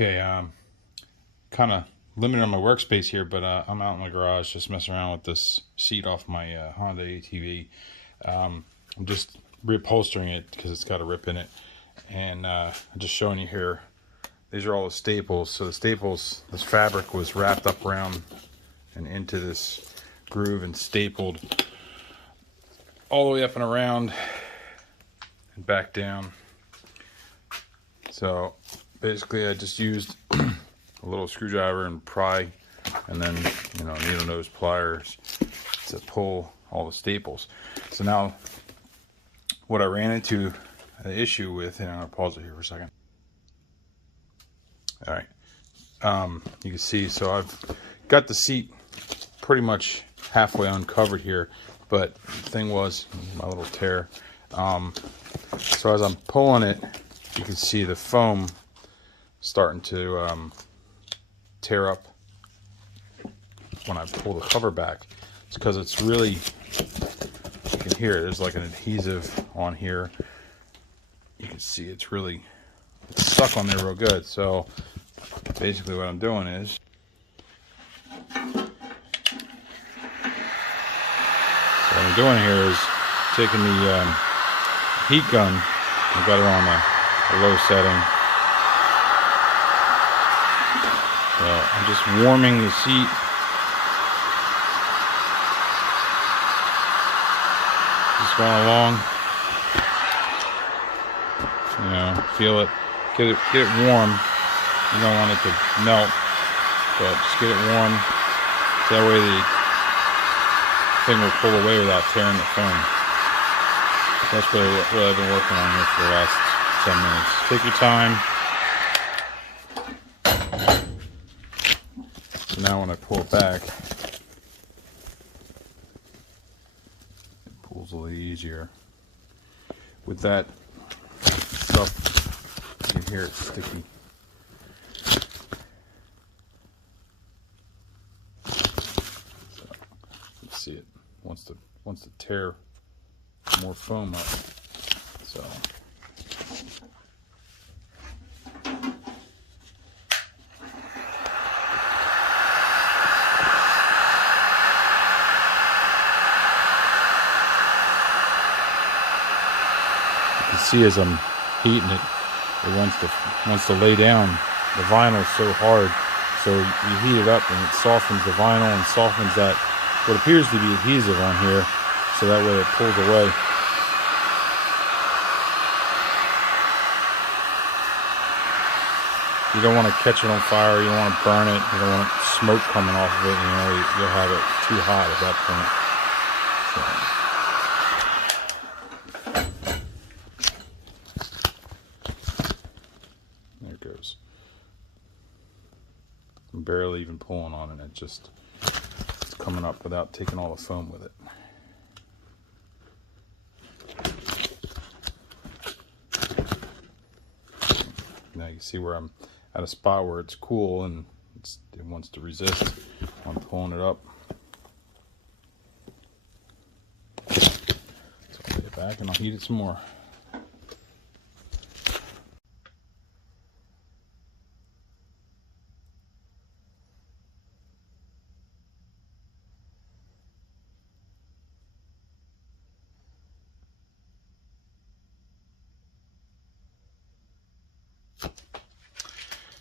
Okay, kind of limited on my workspace here, but I'm out in the garage just messing around with this seat off my Honda ATV. I'm just reupholstering it because it's got a rip in it, and I'm just showing you here. These are all the staples. So the staples, this fabric was wrapped up around and into this groove and stapled all the way up and around and back down. So basically I just used a little screwdriver and pry, and then needle nose pliers to pull all the staples. So now what I ran into an issue with, and I'm gonna pause it here for a second. All right, you can see, so I've got the seat pretty much halfway uncovered here, but the thing was my little tear. So as I'm pulling it, you can see the foam starting to tear up when I pull the cover back. It's because it's really, you can hear it, there's like an adhesive on here. You can see it's stuck on there real good. So basically what I'm doing is taking the heat gun, I got it on a low setting. So I'm just warming the seat. Just going along. Feel it. Get it warm. You don't want it to melt, but just get it warm. So that way the thing will pull away without tearing the foam. That's what I've been working on here for the last 10 minutes. Take your time. So now when I pull it back, it pulls a little easier. With that stuff, you can hear it sticky. So you see it wants to tear more foam up. So you can see as I'm heating it, it wants to lay down. The vinyl is so hard, so you heat it up and it softens the vinyl and softens that what appears to be adhesive on here, so that way it pulls away. You don't want to catch it on fire, you don't want to burn it, you don't want smoke coming off of it, you'll have it too hot at that point. So there it goes. I'm barely even pulling on it, it's coming up without taking all the foam with it. Now you see where I'm at a spot where it's cool and it wants to resist. I'm pulling it up. So I'll take it back and I'll heat it some more.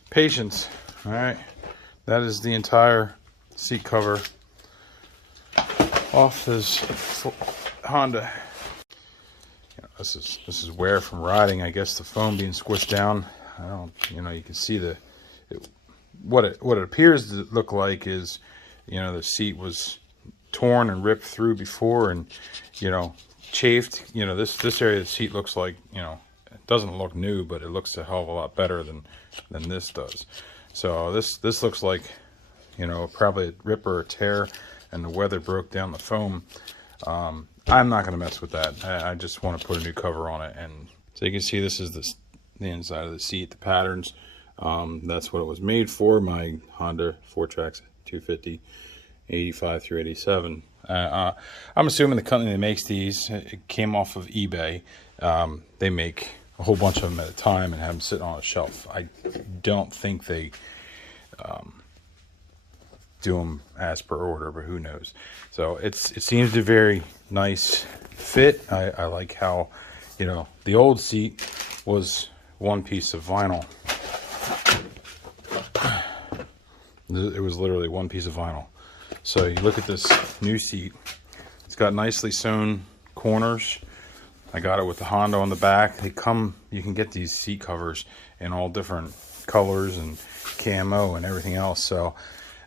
Patience. All right, that is the entire seat cover off this Honda. This is wear from riding. I guess the foam being squished down. You can see what it appears to look like is, the seat was torn and ripped through before, and chafed. This area of the seat looks like, it doesn't look new, but it looks a hell of a lot better than this does. So this looks like, probably a rip or a tear, and the weather broke down the foam. I'm not going to mess with that. I just want to put a new cover on it. And so you can see this is the inside of the seat, the patterns. That's what it was made for, my Honda 4Trax 250 85 through 87. I'm assuming the company that makes these, it came off of eBay. They make a whole bunch of them at a time and have them sitting on a shelf. I don't think they do them as per order, but who knows. So it seems to be very nice fit. I like how, you know, the old seat was one piece of vinyl. It was literally one piece of vinyl. So you look at this new seat, it's got nicely sewn corners. I got it with the Honda on the back. They come, you can get these seat covers in all different colors and camo and everything else. So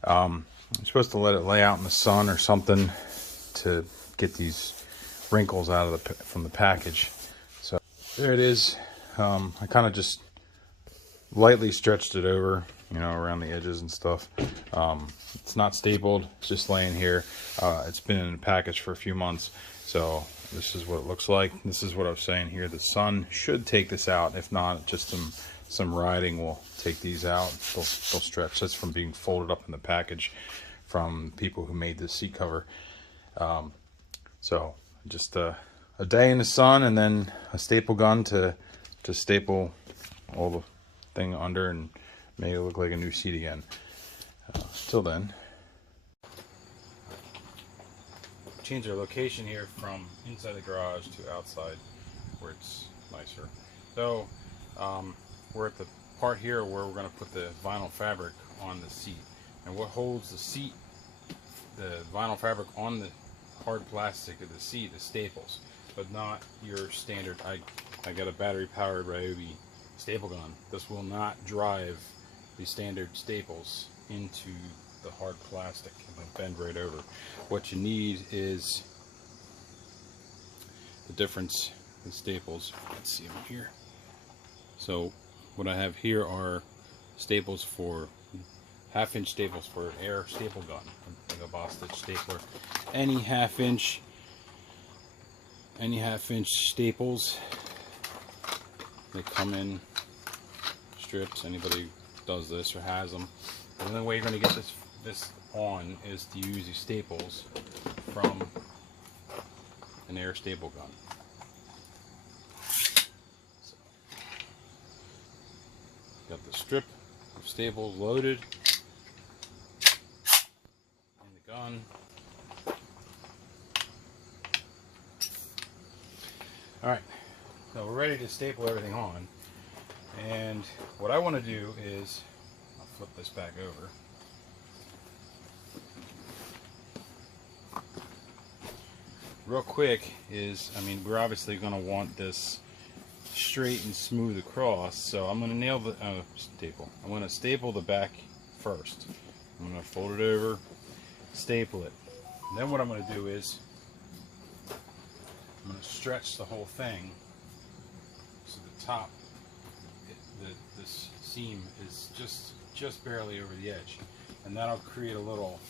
I'm supposed to let it lay out in the sun or something to get these wrinkles out of from the package. So there it is. I kind of just lightly stretched it over, you know, around the edges and stuff. It's not stapled, it's just laying here. It's been in a package for a few months, so this is what it looks like. This is what I was saying here. The sun should take this out. If not, just some riding will take these out. They'll stretch. That's from being folded up in the package from people who made this seat cover. So just a day in the sun, and then a staple gun to staple all the thing under and make it look like a new seat again. Till then, change our location here from inside the garage to outside where it's nicer. So we're at the part here where we're going to put the vinyl fabric on the seat, and what holds the seat, the vinyl fabric on the hard plastic of the seat, is staples, but not your standard. I got a battery powered Ryobi staple gun. This will not drive the standard staples into the hard plastic. It'll bend right over. What you need is the difference in staples. Let's see them here. So what I have here are staples for half-inch staples for an air staple gun, like a Boss Stitch stapler. Any half-inch staples, they come in strips. Anybody does this or has them. The only way you're going to get this on is to use these staples from an air staple gun. So, got the strip of staples loaded in the gun. Alright, so we're ready to staple everything on. And what I want to do is, I'll flip this back over. Real quick is, I mean, we're obviously going to want this straight and smooth across, so I'm going to nail the staple. I'm going to staple the back first. I'm going to fold it over, staple it. And then what I'm going to do is, I'm going to stretch the whole thing so the top, this seam is just barely over the edge, and that'll create a little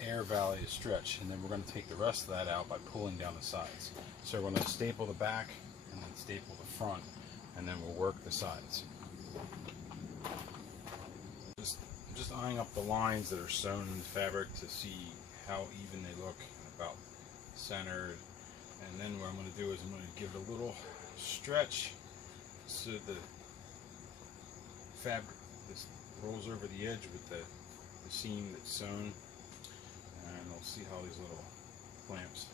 air valley to stretch. And then we're going to take the rest of that out by pulling down the sides. So we're going to staple the back and then staple the front, and then we'll work the sides. Just eyeing up the lines that are sewn in the fabric to see how even they look, about centered. And then what I'm going to do is I'm going to give it a little stretch so the fabric this rolls over the edge with the seam that's sewn. And we'll see how these little clamps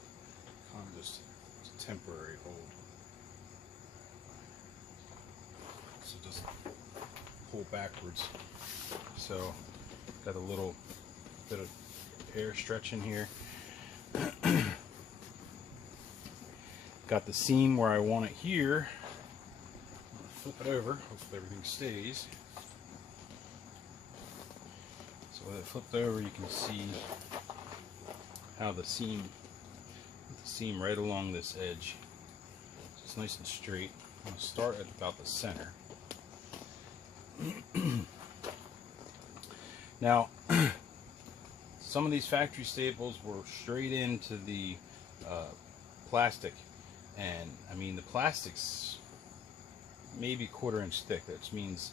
kind of just temporary hold. So just pull backwards. So got a little bit of air stretch in here. Got the seam where I want it here. Flip it over, hopefully everything stays. So with it flipped over, you can see how the seam right along this edge. So it's nice and straight. I'm going to start at about the center. Now, some of these factory staples were straight into the plastic, and I mean the plastic's maybe 1/4 inch thick. That means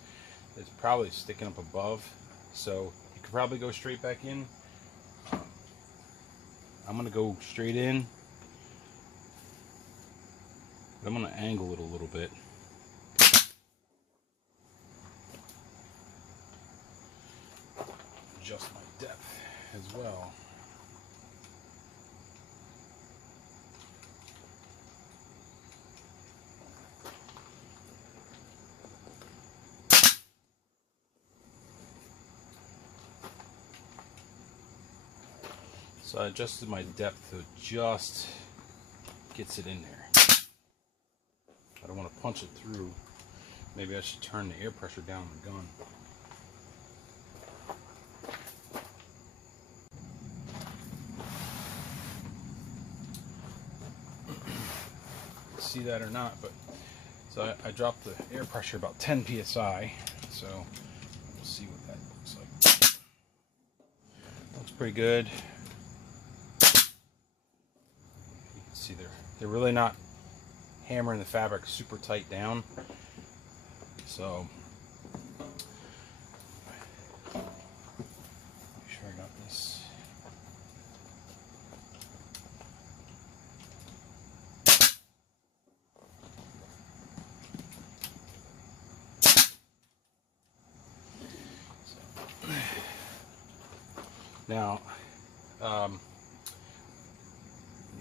it's probably sticking up above, so you could probably go straight back in. I'm gonna go straight in. It I'm going to angle it a little bit. Adjust my depth as well. So I adjusted my depth so it just gets it in there. I don't want to punch it through. Maybe I should turn the air pressure down on the gun. See that or not, but so I dropped the air pressure about 10 psi, so we'll see what that looks like. Looks pretty good. You can see they're really not hammering the fabric super tight down, so make sure I got this. Now, you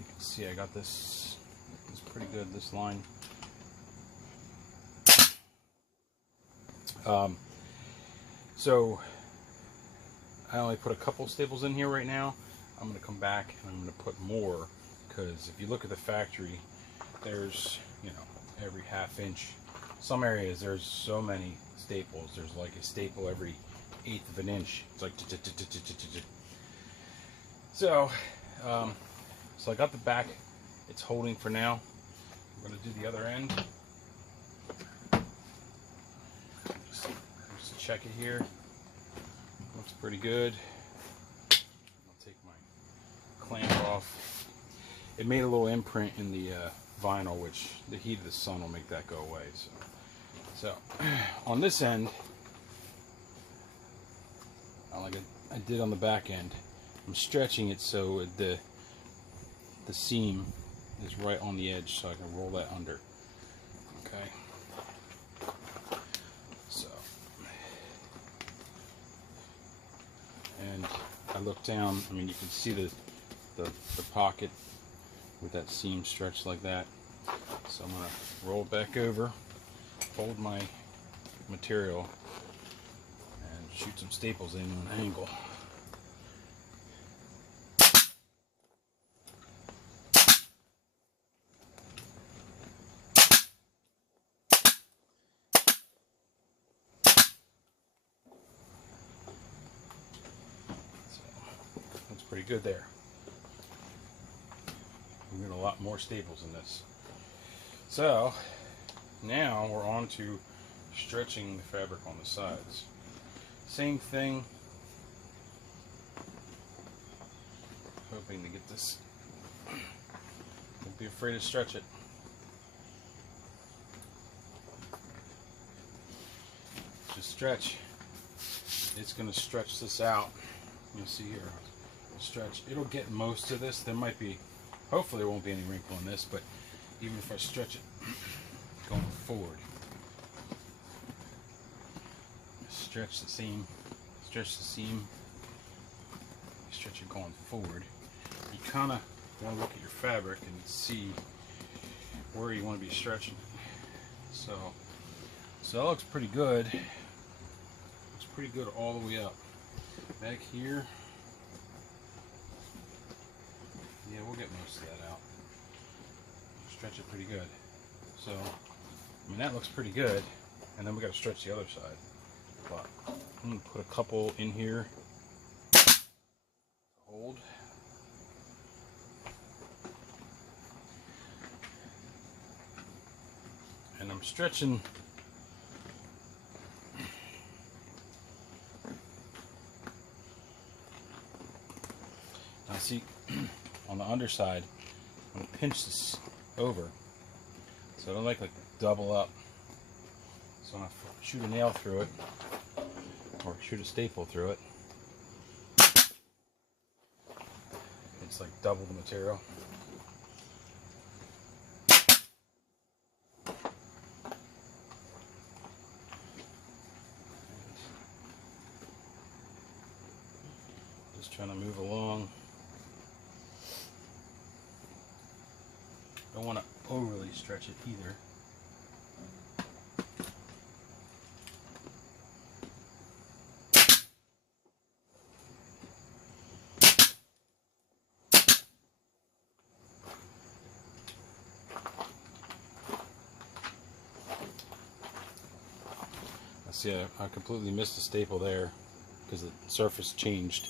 can see I got this. It's pretty good, this line. So I only put a couple staples in here right now. I'm going to come back and I'm going to put more, because if you look at the factory, there's, you know, every half inch. Some areas there's so many staples. There's like a staple every 1/8 of an inch. It's like so I got the back. It's holding for now. I'm going to do the other end. Just check it here. Looks pretty good. I'll take my clamp off. It made a little imprint in the vinyl, which the heat of the sun will make that go away. So on this end, like I did on the back end, I'm stretching it so the seam is right on the edge, so I can roll that under. Okay. So, and I look down. I mean, you can see the pocket with that seam stretched like that. So I'm gonna roll it back over, fold my material, and shoot some staples in on an angle. Pretty good there. We need a lot more staples in this. So now we're on to stretching the fabric on the sides. Same thing. Hoping to get this. Don't be afraid to stretch it. Just stretch. It's going to stretch this out. You see here. Stretch. It'll get most of this. There might be, hopefully there won't be any wrinkle in this, but even if I stretch it going forward, stretch the seam, stretch it going forward. You kind of want to look at your fabric and see where you want to be stretching it. So that looks pretty good. Looks pretty good all the way up. Back here. Yeah, we'll get most of that out. Stretch it pretty good. So, I mean, that looks pretty good. And then we got to stretch the other side. But I'm going to put a couple in here to hold. And I'm stretching. Now see, on the underside, I'm going to pinch this over so I don't like double up. So I'm going to shoot a nail through it, or shoot a staple through it. It's like double the material. Just trying to move along. Don't want to overly stretch it either. See, I completely missed the staple there because the surface changed.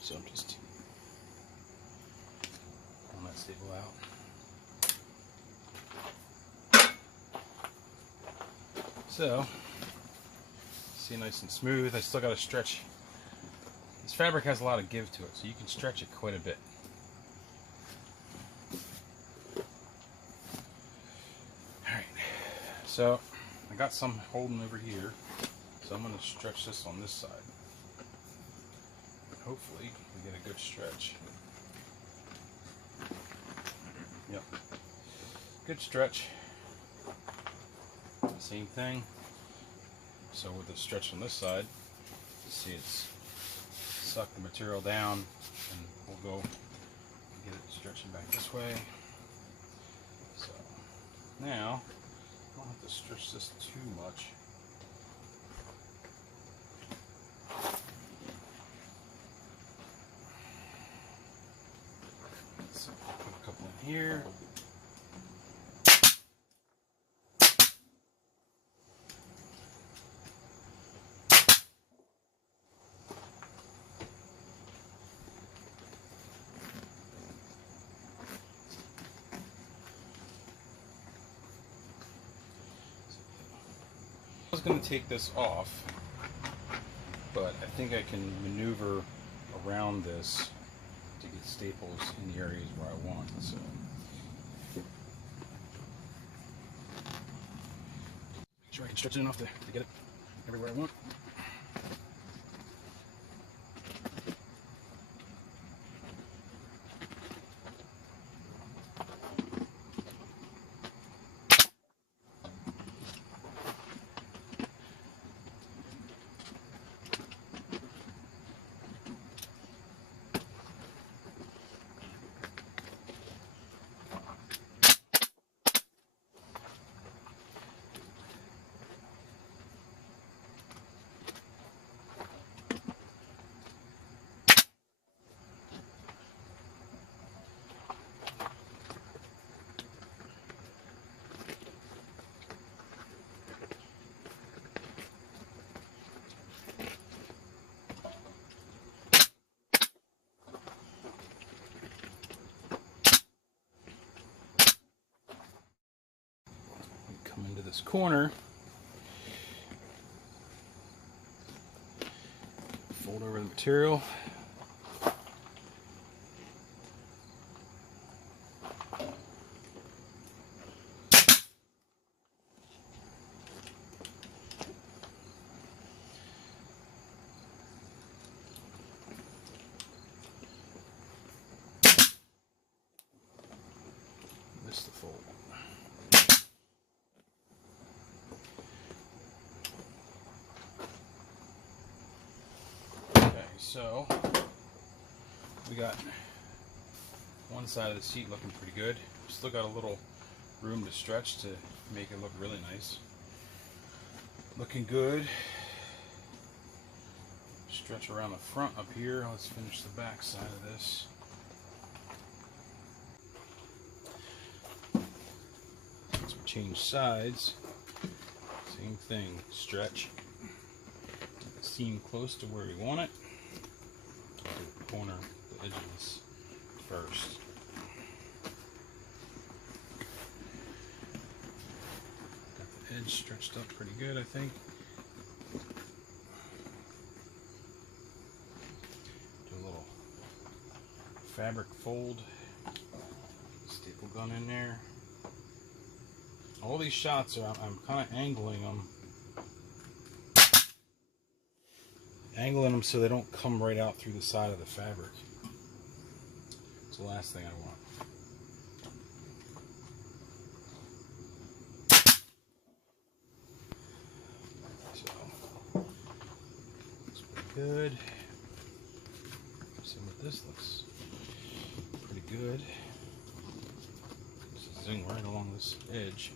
So I'm just pulling that staple out. So, see, nice and smooth. I still got to stretch. This fabric has a lot of give to it, so you can stretch it quite a bit. Alright, so I got some holding over here. So I'm going to stretch this on this side. Hopefully we get a good stretch. Yep. Good stretch. Same thing. So with the stretch on this side, you see it's sucked the material down, and we'll go get it stretching back this way. So now I don't have to stretch this too much. Here. I was going to take this off, but I think I can maneuver around this to get staples in the areas where I want. So make sure I can stretch it enough to get it everywhere I want. Come into this corner, fold over the material, missed the fold. So we got one side of the seat looking pretty good. Still got a little room to stretch to make it look really nice. Looking good. Stretch around the front up here. Let's finish the back side of this. Once we change sides, same thing. Stretch. Get the seam close to where we want it. The corner, the edges first. Got the edge stretched up pretty good, I think. Do a little fabric fold. Staple gun in there. All these shots are, I'm kind of angling them. Angling them so they don't come right out through the side of the fabric. It's the last thing I want. So, looks pretty good. this looks pretty good. Just zing right along this edge.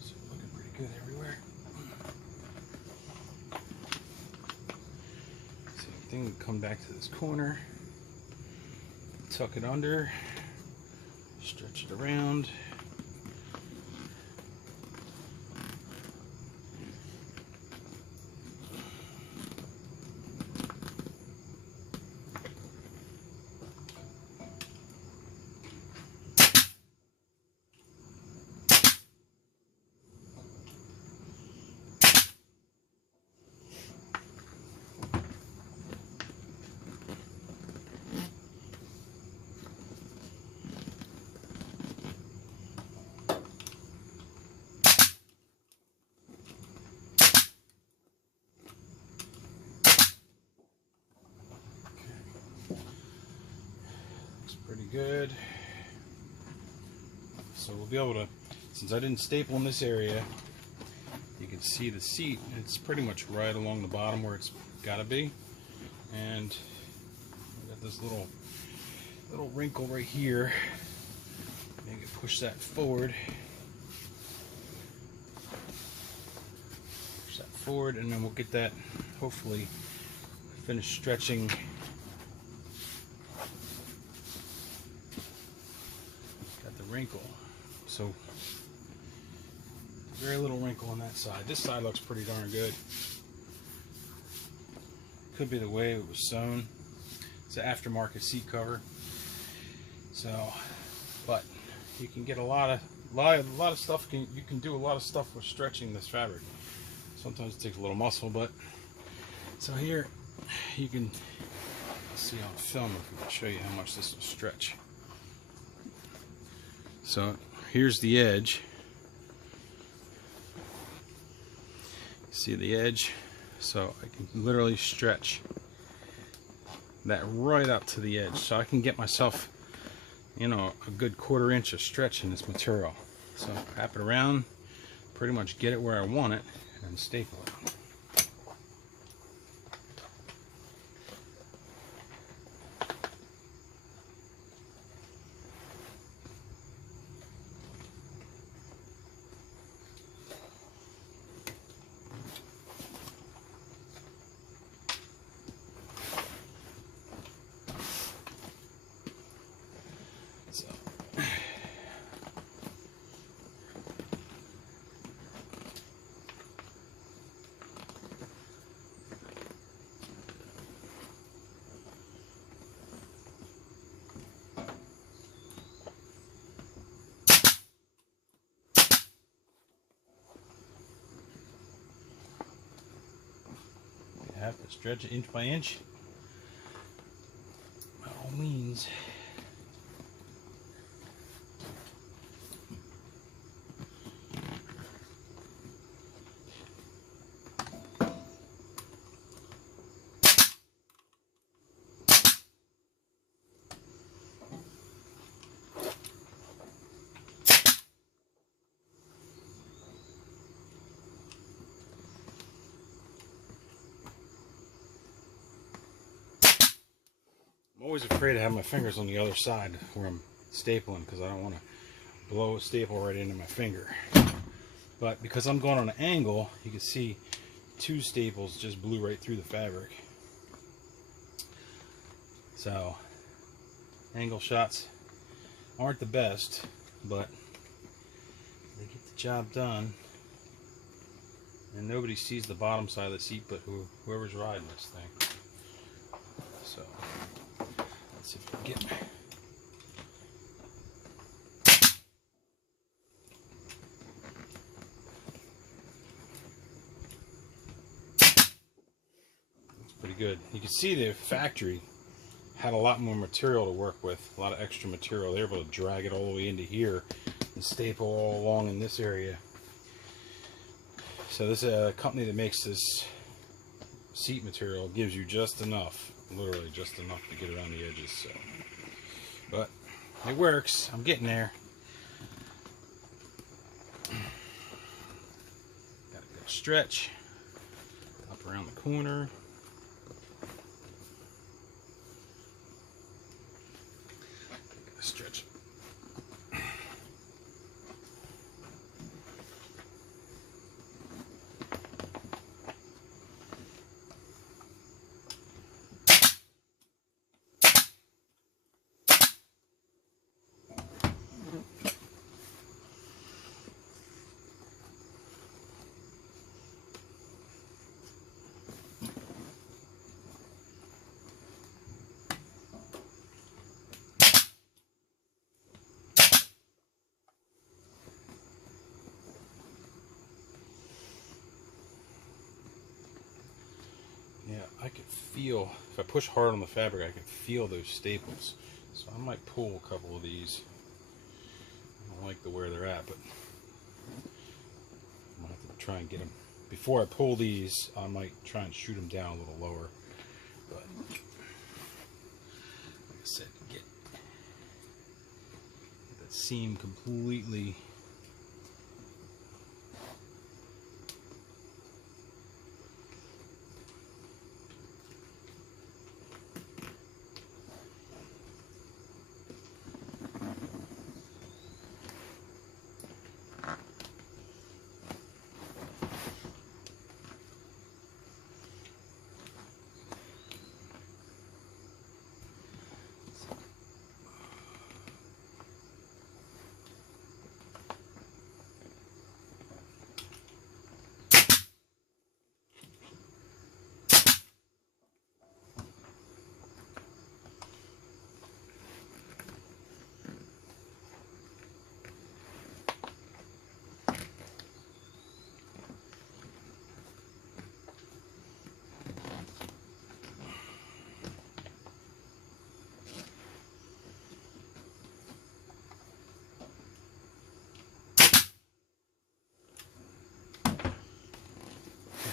So looking pretty good everywhere. Same thing, come back to this corner. Tuck it under, stretch it around. Pretty good. So we'll be able to, since I didn't staple in this area, you can see the seat. It's pretty much right along the bottom where it's got to be, and we got this little wrinkle right here. Maybe push that forward. Push that forward, and then we'll get that hopefully finished stretching. Wrinkle, so very little wrinkle on that side. This side looks pretty darn good. Could be the way it was sewn. It's an aftermarket seat cover. So, but you can get a lot of stuff. You can do a lot of stuff with stretching this fabric. Sometimes it takes a little muscle, but so here you can see on film if we can show you how much this will stretch. So here's the edge. See the edge? So I can literally stretch that right up to the edge. So I can get myself, you know, a good 1/4 inch of stretch in this material. So wrap it around, pretty much get it where I want it, and staple it. Have to stretch it inch by inch, by all means. I'm always afraid to have my fingers on the other side where I'm stapling because I don't want to blow a staple right into my finger. But because I'm going on an angle, you can see 2 staples just blew right through the fabric. So angle shots aren't the best, but they get the job done. And nobody sees the bottom side of the seat but whoever's riding this thing. So let's see if we can get. That's pretty good. You can see the factory had a lot more material to work with, a lot of extra material. They're able to drag it all the way into here and staple all along in this area. So this is a company that makes this seat material, gives you just enough, literally just enough to get around the edges. So, but It works. I'm getting there. Got a good stretch up around the corner. Stretch. Yeah, I can feel, if I push hard on the fabric, I can feel those staples. So I might pull a couple of these. I don't like where they're at, but I might have to try and get them. Before I pull these, I might try and shoot them down a little lower. But like I said, get that seam completely.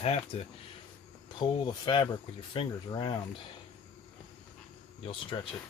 Have to pull the fabric with your fingers around. You'll stretch it.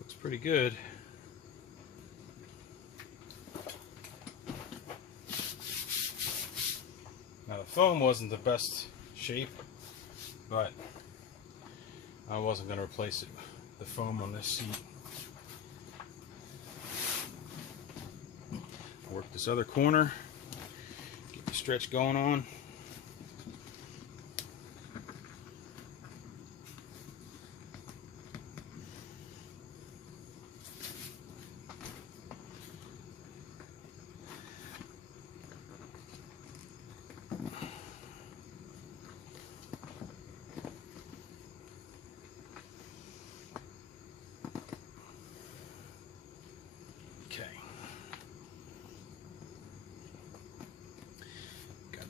Looks pretty good. Now the foam wasn't the best shape, but I wasn't going to replace it. The foam on this seat. Work this other corner. Get the stretch going on.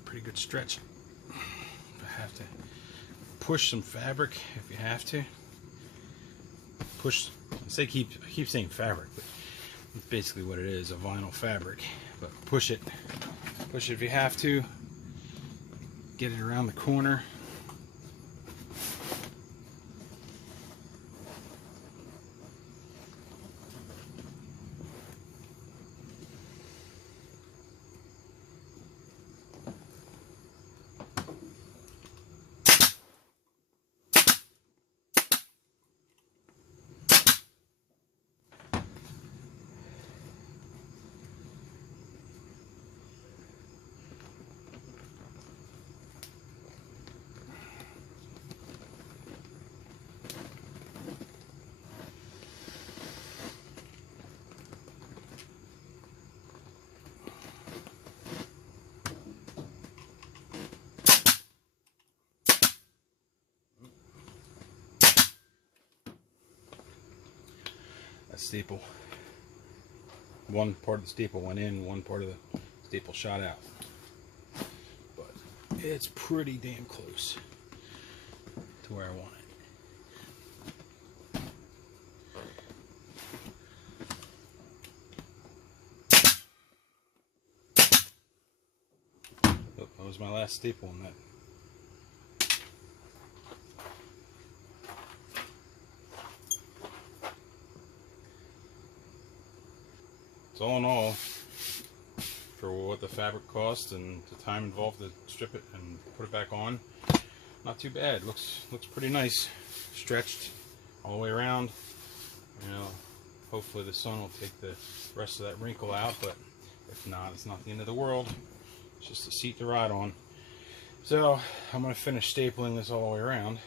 Pretty good stretch. I have to push some fabric if you have to. Push, I keep saying fabric, but it's basically what it is, a vinyl fabric. But push it if you have to. Get it around the corner. staple. One part of the staple went in, one part of the staple shot out. But it's pretty damn close to where I want it. Oh, that was my last staple on that. So all in all, for what the fabric cost and the time involved to strip it and put it back on, not too bad. Looks pretty nice, stretched all the way around. You know, hopefully the sun will take the rest of that wrinkle out, but if not, it's not the end of the world. It's just a seat to ride on. So I'm going to finish stapling this all the way around.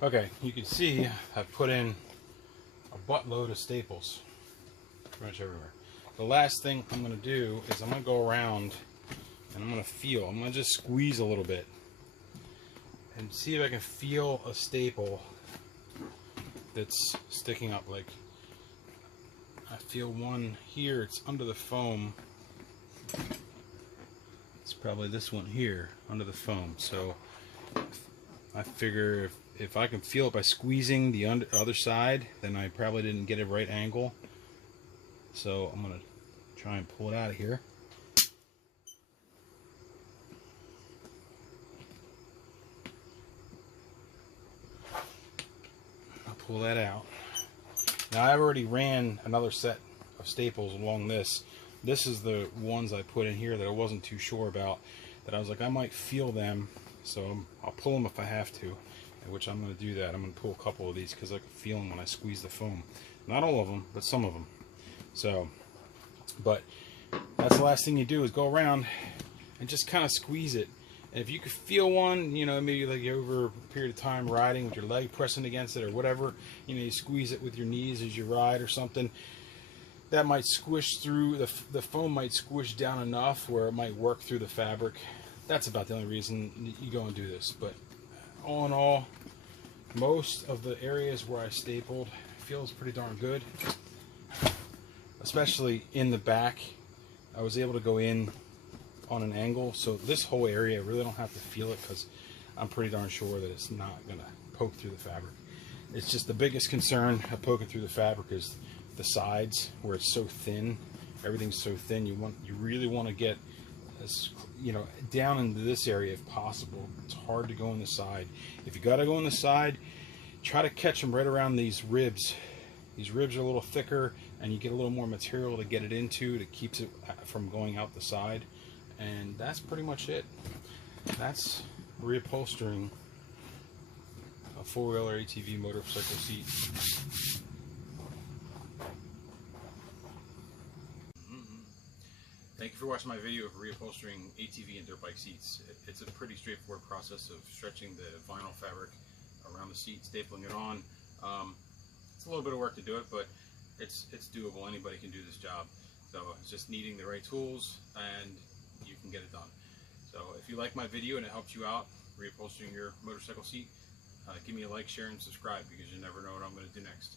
Okay, you can see I've put in a buttload of staples pretty much everywhere. The last thing I'm going to do is I'm going to go around and I'm going to feel. I'm going to just squeeze a little bit and see if I can feel a staple that's sticking up. Like, I feel one here, it's under the foam. It's probably this one here under the foam. So I figure if I can feel it by squeezing the other side, then I probably didn't get a right angle. So I'm going to try and pull it out of here. I'll pull that out. Now I've already ran another set of staples along this. This is the ones I put in here that I wasn't too sure about, that I was like, I might feel them, so I'll pull them if I have to. Which I'm going to do that. I'm going to pull a couple of these because I can feel them when I squeeze the foam. Not all of them, but some of them. So, but that's the last thing you do is go around and just kind of squeeze it. And if you could feel one, you know, maybe like over a period of time riding with your leg pressing against it or whatever, you know, you squeeze it with your knees as you ride or something, that might squish through, the foam might squish down enough where it might work through the fabric. That's about the only reason you go and do this. But all in all, most of the areas where I stapled feels pretty darn good, especially in the back. I was able to go in on an angle, so this whole area I really don't have to feel it because I'm pretty darn sure that it's not going to poke through the fabric. It's just the biggest concern of poking through the fabric is the sides where it's so thin. Everything's so thin. You really want to get as, you know, down into this area if possible. It's hard to go on the side. If you got to go on the side, try to catch them right around these ribs. These ribs are a little thicker, and you get a little more material to get it into that keeps it from going out the side. And that's pretty much it. That's reupholstering a four-wheeler ATV motorcycle seat. Thank you for watching my video of reupholstering ATV and dirt bike seats. It's a pretty straightforward process of stretching the vinyl fabric around the seat, stapling it on. It's a little bit of work to do it, but it's doable. Anybody can do this job. So it's just needing the right tools and you can get it done. So if you like my video and it helps you out reupholstering your motorcycle seat, give me a like, share, and subscribe because you never know what I'm going to do next.